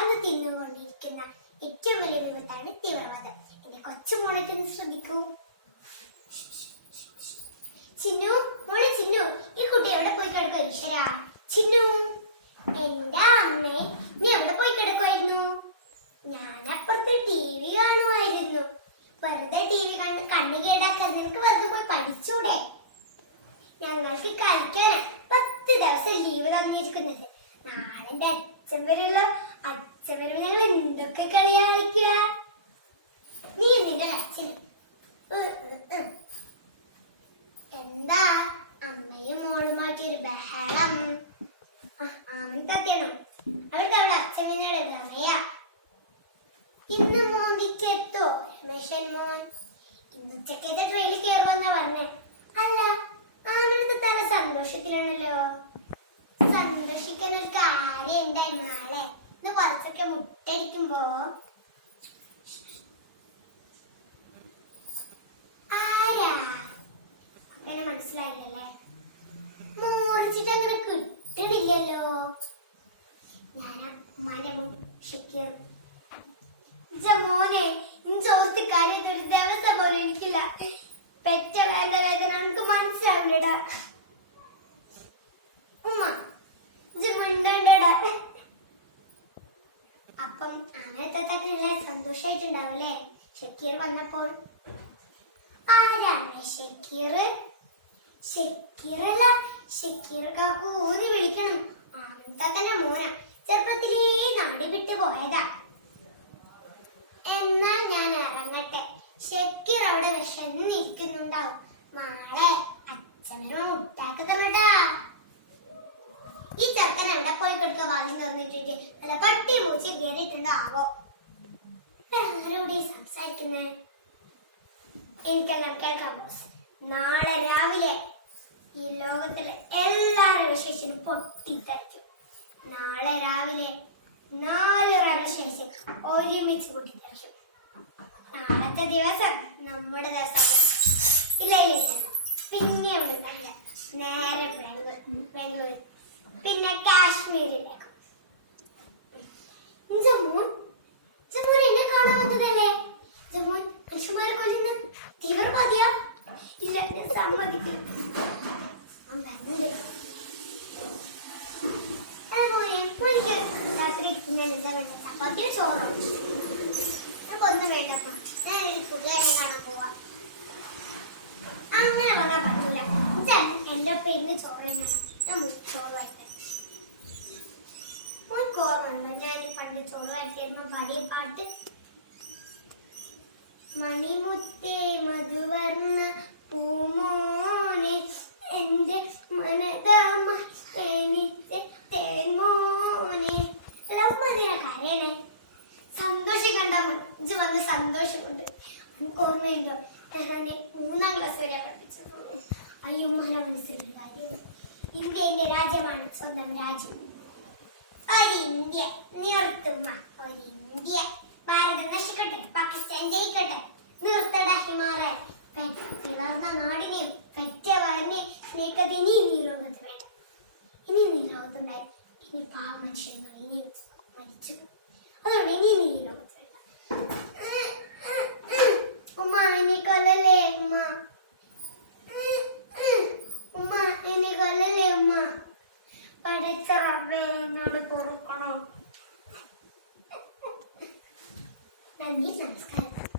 വാർന്നു തിന്നുകൊണ്ടിരിക്കുന്ന ഏറ്റവും വലിയ വിപത്താണ് തീവ്രവാദം. എന്റെ കൊച്ചുമോളൊക്കെ ശ്രദ്ധിക്കൂ. ചിന്നു, മോളെ ചിന്നു, ഈ കുട്ടി എവിടെ പോയി കിടക്കുക? ഈശ്വരാ, ചിന്നു, എന്റെ അമ്മേ, നീ എവിടെ പോയി കിടക്കുമായിരുന്നു? ഞാനപ്പുറത്ത് TV കാണുമായിരുന്നു. വെറുതെ TV കണ്ട് കണ്ണു കേടാക്കാതെ നിനക്ക് വെറുതെ പോയി പഠിച്ചൂടെ? ഞങ്ങൾക്ക് കളിക്കാൻ 10 ദിവസം ലീവ് തന്നിരിക്കുന്നത്. നാളെ അച്ഛൻ വരുമല്ലോ. അച്ഛൻ വരുമ്പോ ഞങ്ങൾ എന്തൊക്കെ കളിയാ കളിക്കുക? നീ നിന്റെ അച്ഛന് എന്താ അമ്മയും മോളുമായിട്ട് ഒരു ബഹളം? ആമത്തത്യാണോ? അവൾക്ക് അവിടെ അച്ഛനോട് ഗമയാ. ഇന്ന് മോന്തിക്കെത്തോ രമേശൻ മോൻ? ഇന്നുച്ചക്കത്തെ ട്രെയിനിൽ കയറുമെന്നാ പറഞ്ഞേ. അല്ല, ആമനത്തെ തല സന്തോഷത്തിലാണല്ലോ. സന്തോഷിക്കാൻ ഒരു കാര്യം ഉണ്ടായി. നാളെ ഇന്ന് കുറച്ചൊക്കെ മുട്ടടിക്കുമ്പോ ആരാ അങ്ങനെ മനസ്സിലായില്ലല്ലേ? മോറിച്ചിട്ട് അങ്ങനെ കിട്ടണില്ലല്ലോ. ഞാൻ മോനെ ചോർത്തി കാര്യത്തൊരു ദിവസം പോലും എനിക്കില്ല. പെറ്റ വേദന നമുക്ക് മനസ്സിലാവില്ലടാ. ഉമ്മ മിണ്ടണ്ടടാ. അപ്പം അങ്ങനത്തെ സന്തോഷായിട്ടുണ്ടാവില്ലേ ഷക്കീർ വന്നപ്പോൾ? ആരാണ് ഷക്കീർ? ഷക്കീറല്ല, ഷക്കീർ കാക്കു ഊതി വിളിക്കണം. ആമത്താത്തന്റെ മോന ചെറുപ്പത്തിലേ നാടി വിട്ടു പോയതാ. എന്നാ ഞാൻ ഇറങ്ങട്ടെ. ഷക്കീർ അവിടെ വിശന്നിരിക്കുന്നുണ്ടാവും. നാളെ അച്ഛനും മുട്ടാക്കി തന്നട്ടാ. ഈ ചെറുക്കൻ എവിടെ പോയി കൊടുക്ക വാങ്ങി തന്നിട്ടുണ്ട്. നല്ല പട്ടി പൂച്ച കയറിയിട്ടുണ്ടോ ആവോ? ആരോടെ സംസാരിക്കുന്നേ? എനിക്കെല്ലാം കേൾക്കാം ബോസ്. നാളെ രാവിലെ ഈ ലോകത്തിലെ എല്ലാവരുടെ വിശേഷം പൊട്ടിത്തെറിക്കും. നാളെ രാവിലെ 4 റെവല്യൂഷൻസ് ഒരുമിച്ച് പൊട്ടിത്തെറിക്കും. നാളത്തെ ദിവസം നമ്മുടെ ദിവസം. ഇല്ല ഇല്ല ഇല്ല, പിന്നെ ഉണ്ടല്ല നേരെ ബാംഗ്ലൂർ, പിന്നെ കാശ്മീരിലേക്കും. ജമ്മൂൻ ജമ്മൂൻ എന്നെ കാണാൻ വന്നതല്ലേ? ജമ്മൂൻ മനുഷ്യന്മാരെ കൊല്ലുന്ന തീവ്രവാദിയാ? ഇല്ല, ഞാൻ സമ്മതിക്കില്ല. ചപ്പാത്തിന് ചോറ് ഒന്നും വേണ്ടപ്പ. ഞാൻ ഒരു കൂട്ടുകാരനെ കാണാൻ പോവാ. അങ്ങനെ പറഞ്ഞാൽ പറ്റൂല. എന്റെ പേരിന് ചോറ് ഞാൻ ചോറ് വായിക്കാൻ ഓർമ്മയുണ്ടോ? ഞാൻ പണ്ട് ചോറ് വായിക്കായിരുന്നു പാടിയ പാട്ട്. മണിമുത്തേ മധുവർണ്ണ പൂമോനെ എന്റെ മനതാമ എനിക്ക് തേൻമോനെ. കരയണേ, സന്തോഷിക്കണ്ട. ഇജ്ജ് വന്ന് സന്തോഷം കൊണ്ട്. എനിക്ക് ഓർമ്മയുണ്ടോ, ഞാൻ 3ാം ക്ലാസ് വരെ പഠിപ്പിച്ചിട്ടുള്ളൂ. അയ്യോ, മനസ്സിലുള്ള കാര്യം. ഇന്ത്യ എന്റെ രാജ്യമാണ്, സ്വന്തം രാജ്യം. ഒരിന്ത്യ നിർത്തുമ്മ, ഒരിന്ത്യ. ഭാരതം നശിക്കട്ടെ, പാകിസ്ഥാൻ ജയിക്കട്ടെ. നിർത്തട ഹിമാലയ. പിളർന്ന നാടിനെയും പെറ്റ വയറിനെയും സ്നേഹിക്കാതെ ഇനി ഈ ലോകത്ത് വേണ്ട. ഇനി നീ ലോകത്തുണ്ടായി. ഇനി പാവ മനുഷ്യങ്ങൾ ഇനിയും മരിച്ചു. അതുകൊണ്ട് ഇനി നീ ഈ ലോകത്ത് വേണ്ട. ഉമ്മ എന്നെ കൊല്ലല്ലേ ഉമ്മ. ഉമ്മ എന്നെ കൊല്ലല്ലേ ഉമ്മ. പഠിച്ച റബ്ബേ എന്നോട് പൊറുക്കണോ. നന്ദി, നമസ്കാരം.